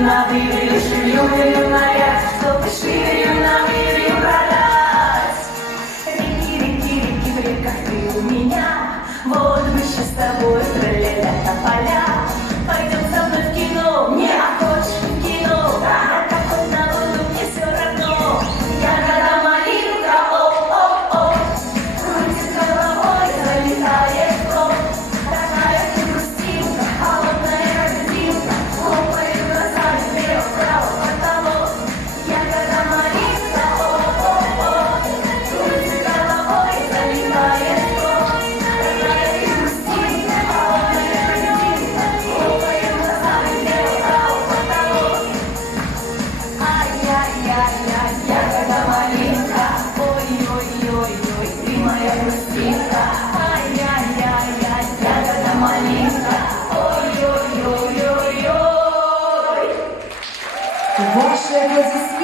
на вырию, ширю на я, чтобы ширю на вырию продать. Реки, реки, в реках ты у меня, вот бы сейчас с тобой траля тополя. Пойдем со мной в кино, не хочешь в кино, а как хоть на воду, мне все равно. Ягода малинка, о-о-о, крутит головой, залетает в рот. Такая ты грустинка, холодная родинка, хлопает глазами влево-вправо потолок. Ягода малинка, о-о-о, крутит головой, залетает в рот. Такая ты грустинка, холодная родинка, хлопает глазами влево-вправо потолок. Ай-яй-яй-яй, ягода малинка, ой-ой-ой-ой, ты моя грустинка. Ай-яй-яй-яй, ягода малинка, ой-ой-ой-ой-ой. Ваши аплодисменты.